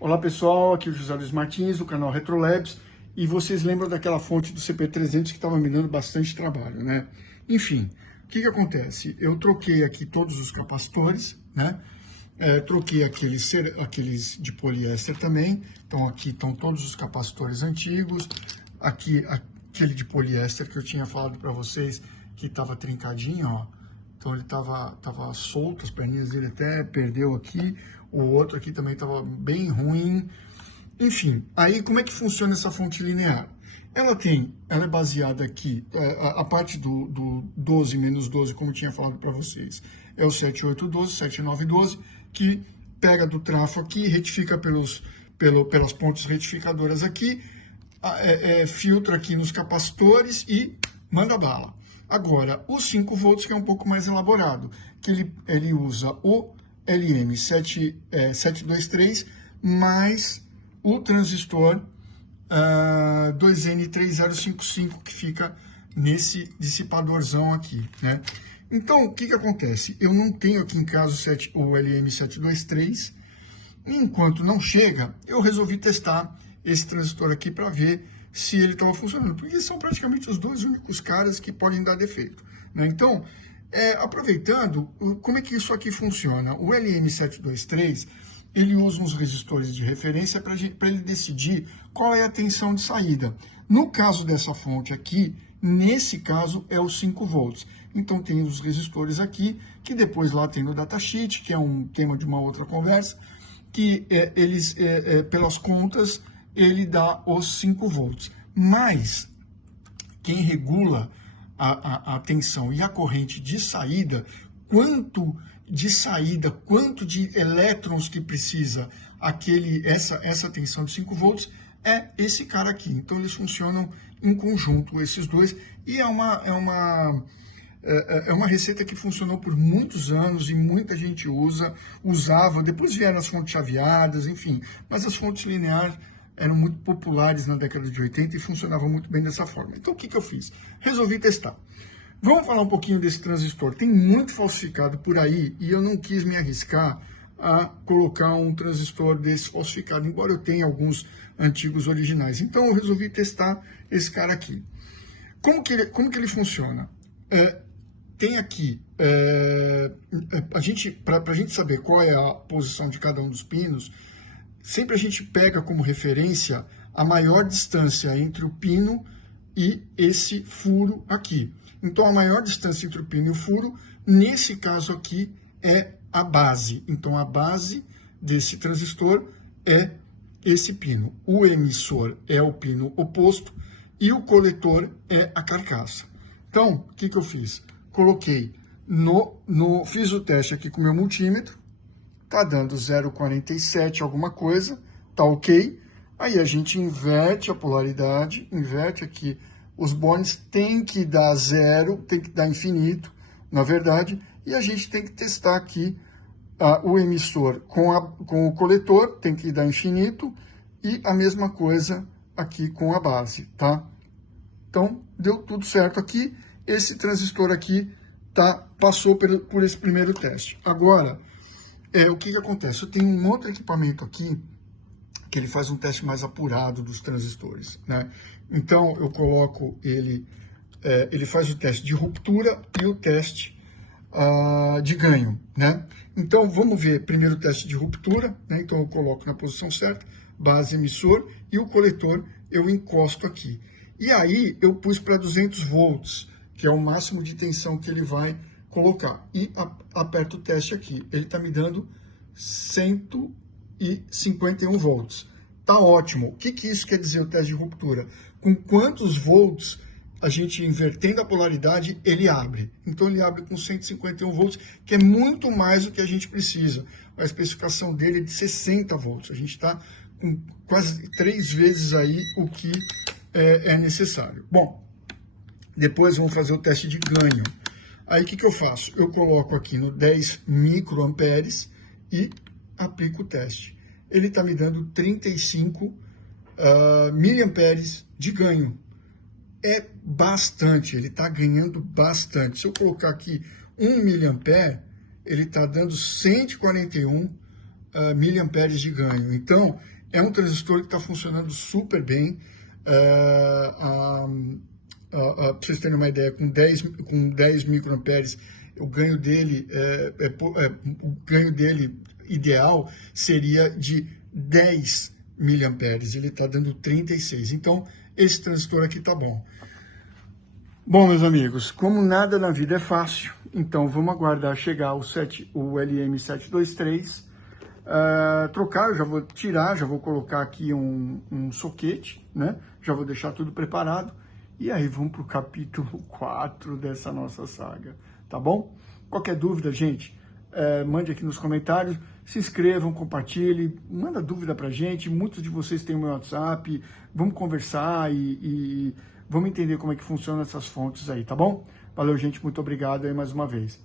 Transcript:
Olá pessoal, aqui é o José Luiz Martins do canal RetroLabs e vocês lembram daquela fonte do CP300 que estava me dando bastante trabalho, né? Enfim, o que acontece? Eu troquei aqui todos os capacitores, né? Troquei aqueles de poliéster também, então aqui estão todos os capacitores antigos, aqui aquele de poliéster que eu tinha falado para vocês que estava trincadinho, ó. Então ele tava solto, as perninhas dele até perdeu aqui, o outro aqui também estava bem ruim. Enfim, aí como é que funciona essa fonte linear? Ela é baseada aqui, a parte do 12 menos 12, como eu tinha falado para vocês, é o 7812, 7912, que pega do trafo aqui, retifica pelas pontes retificadoras aqui, filtra aqui nos capacitores e manda bala. Agora, o 5 volts, que é um pouco mais elaborado, que ele usa o LM723 mais o transistor 2N3055, que fica nesse dissipadorzão aqui, né? Então, o que acontece? Eu não tenho aqui em casa o LM723, enquanto não chega, eu resolvi testar esse transistor aqui para ver se ele estava funcionando, porque são praticamente os dois únicos caras que podem dar defeito, né? Então, aproveitando, como é que isso aqui funciona? O LM723, ele usa uns resistores de referência para ele decidir qual é a tensão de saída. No caso dessa fonte aqui, nesse caso é os 5 volts. Então tem os resistores aqui, que depois lá tem no datasheet, que é um tema de uma outra conversa, que pelas contas, ele dá os 5 volts. Mas quem regula a tensão e a corrente de saída, quanto de elétrons que precisa essa tensão de 5 volts, é esse cara aqui. Então eles funcionam em conjunto, esses dois, e é uma receita que funcionou por muitos anos e muita gente usava, depois vieram as fontes chaveadas, enfim, mas as fontes lineares eram muito populares na década de 80 e funcionavam muito bem dessa forma. Então o que eu fiz? Resolvi testar. Vamos falar um pouquinho desse transistor. Tem muito falsificado por aí e eu não quis me arriscar a colocar um transistor desse falsificado, embora eu tenha alguns antigos originais. Então eu resolvi testar esse cara aqui. Como que ele funciona? Tem aqui, para a gente saber qual é a posição de cada um dos pinos, sempre a gente pega como referência a maior distância entre o pino e esse furo aqui. Então, a maior distância entre o pino e o furo, nesse caso aqui, é a base. Então, a base desse transistor é esse pino. O emissor é o pino oposto e o coletor é a carcaça. Então, o que eu fiz? Coloquei, fiz o teste aqui com o meu multímetro, tá dando 0,47 alguma coisa, tá ok. Aí a gente inverte a polaridade, inverte aqui. Os bonds tem que dar zero, tem que dar infinito, na verdade, e a gente tem que testar aqui o emissor com o coletor, tem que dar infinito, e a mesma coisa aqui com a base, tá? Então, deu tudo certo aqui, esse transistor aqui passou por esse primeiro teste. Agora, o que acontece? Eu tenho um outro equipamento aqui, que ele faz um teste mais apurado dos transistores, né? Então, eu coloco ele faz o teste de ruptura e o teste de ganho, né? Então, vamos ver primeiro o teste de ruptura, né? Então, eu coloco na posição certa, base emissor, e o coletor eu encosto aqui. E aí, eu pus para 200 volts, que é o máximo de tensão que ele vai colocar. E aperto o teste aqui. Ele está me dando 151 volts. Tá ótimo. O que isso quer dizer, o teste de ruptura? Com quantos volts a gente invertendo a polaridade, ele abre. Então ele abre com 151 volts, que é muito mais do que a gente precisa. A especificação dele é de 60 volts. A gente está com quase 3 vezes aí o que é necessário. Bom, depois vamos fazer o teste de ganho. Aí o que eu faço? Eu coloco aqui no 10 microamperes e aplico o teste. Ele está me dando 35 miliamperes de ganho. É bastante, ele está ganhando bastante. Se eu colocar aqui 1 miliampere, ele está dando 141 miliamperes de ganho. Então, é um transistor que está funcionando super bem. Para vocês terem uma ideia, com 10 microamperes, o ganho dele, o ganho dele ideal seria de 10 miliamperes. Ele está dando 36. Então, esse transistor aqui está bom. Bom, meus amigos, como nada na vida é fácil, então vamos aguardar chegar o LM723, trocar, eu já vou tirar, já vou colocar aqui um soquete, né? Já vou deixar tudo preparado, e aí vamos para o capítulo 4 dessa nossa saga, tá bom? Qualquer dúvida, gente, mande aqui nos comentários, se inscrevam, compartilhem, manda dúvida pra gente, muitos de vocês têm o meu WhatsApp, vamos conversar e vamos entender como é que funcionam essas fontes aí, tá bom? Valeu, gente, muito obrigado aí mais uma vez.